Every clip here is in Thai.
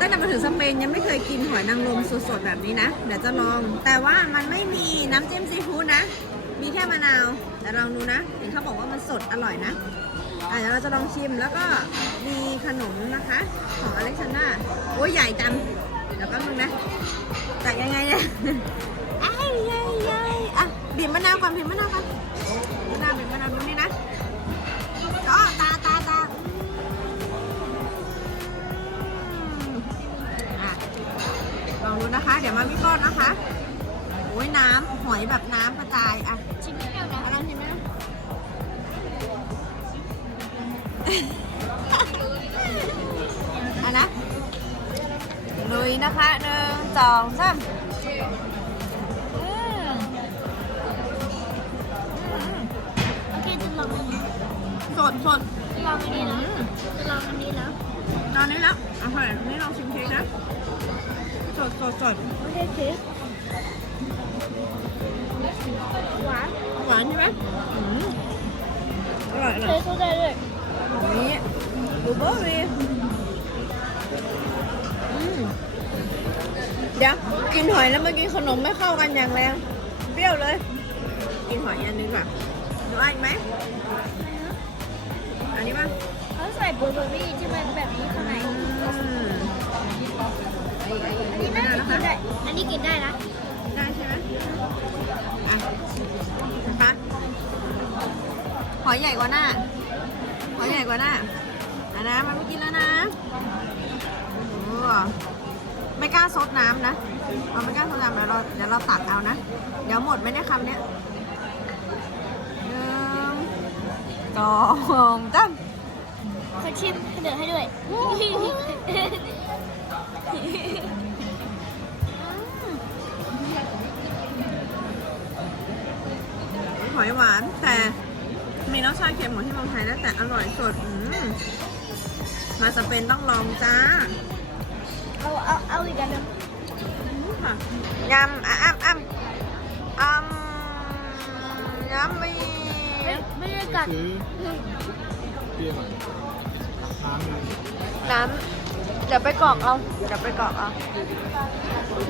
ตั้งแต่มาถึงสเปนยังไม่เคยกินหอยนางรมสดๆแบบนี้นะ เดี๋ยวจะลอง แต่ว่ามันไม่มีน้ำจิ้มซีฟู้ดนะ มีแค่มะนาว แต่ลองดูนะเห็นเขาบอกว่ามันสดอร่อยนะอะเดี๋ยวเราจะลองชิมแล้วก็มีขนมนะคะ ของอเล็กซานดราโอ้ยใหญ่จังเดี๋ยวแป๊บนึงนะแตักยังไงเนี่ยไอ้ยใหญ่ใหญ่อะบีบมะนาวก่อนบีบมะนาวก่อน เดี๋ยวมาพี่ก้อนนะคะโอ้ยน้ำหอยแบบน้ำกระจายอะชิมไม่ได้นะอะไรชิมไหมอะนะลุยนะคะหนึ่งสองสามอืมอืมโอเคจะลองอันนี้สดสดจะลองอันนี้แล้วจะลองอันนี้แล้วตอนนี้แล้วอะค่ะนี่ลองชิมเค้กนะ สดสดสดโอเคคือหวานหวานใช่ไหมอืมอร่อยอเคร่อยยก็ได้ด้วยนี่บลูเบอร์รี่อืมเดี๋ยวกินหอยแล้วมากินขนมไม่เข้ากันอย่างแรงเปรี้ยวเลย กินหอยอันนึงก่อนดูอันไหมอันนี้ป่ะเขาใส่บลูเบอร์รี่ที่มันแบบนี้ข้างในอืมไอ้ไอ้อัอันนนี้นี้น่าน่าจะนะกิคะนได้ อันนี้กินได้นะได้ใช่ไหมอะนะคะหอยใหญ่กว่าหน้าหอยใหญ่กว่าหน้าอะนะมันไม่กินแล้วนะโอ้ไม่กล้าซดน้ำนะเราไม่กล้าซดน้ำเดี๋ยวเราเดี๋ยวเราตักเอานะ เดี๋ยวหมดไหมเนี่ยคำเนี้ยหนึ่งสองสามขอชิมเดือดให้ด้วย หอยหวานแต่มีรสชาติเค็มเหมือนที่เมืองไทยนะแต่อร่อยสดอืมมาสเปนต้องลองจ้า เอาเอาเอาอีกอันหนึงค่ะยำอะอ้ำอ้ำอ้ำยำมีไม่ไม่ได้กัด ซื้อเปรี้ยวหน่อยน้ำเลย น้ำ เดี๋ยวไปกรอกเอา เดี๋ยวไปกรอกเอา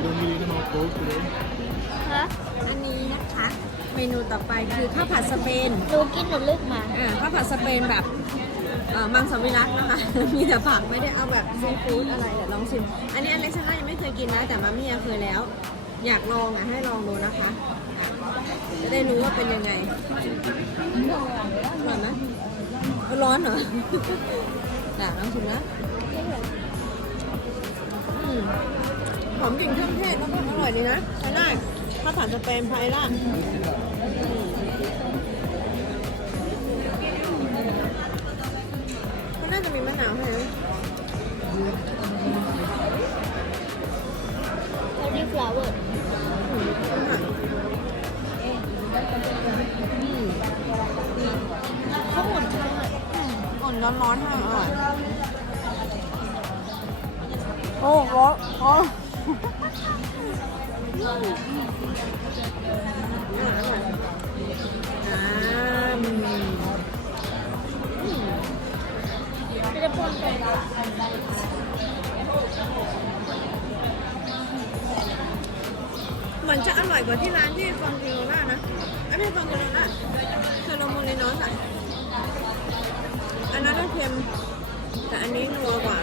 โดนมีน้ำมันโค้กเลยฮะอันนี้นะคะ เมนูต่อไปคือข้าวผัดสเปนหนูกินหนูลึกมาอ่าข้าวผัดสเปนแบบเอ่อมังสวิรัตนะคะ มีแต่ผักไม่ได้เอาแบบซีฟู้ดอะไรเดี๋ยวลองชิม อันนี้อเล็กซ์น่ายังไม่เคยกินนะ แต่มามี่เคยแล้ว อยากลองอะให้ลองดูนะคะอะจะได้รู้ว่าเป็นยังไงร้อนนะเอาร้อนเหรออยากลองชิมนะอืม หอมกลิ่นเครื่องเทศแล้วก็อร่อยดีนะใช้ได้ข้าวผัดสเปนไพล่ามันน่าจะมีมะนาวให้นะแล้วนี่ฟลาวเวอร์อืมอะเขาหมดใช่ไหมอ่อนร้อนๆให้อร่อยโอ้ร้อนร้อน เหมือนจะอร่อยกว่าที่ร้านที่ฟองกิโลน่านะอันนี้ฟองกิโลน่าเทอร์โรโมเลนอสอะอันนั้นเค็มแต่อันนี้นัวกว่า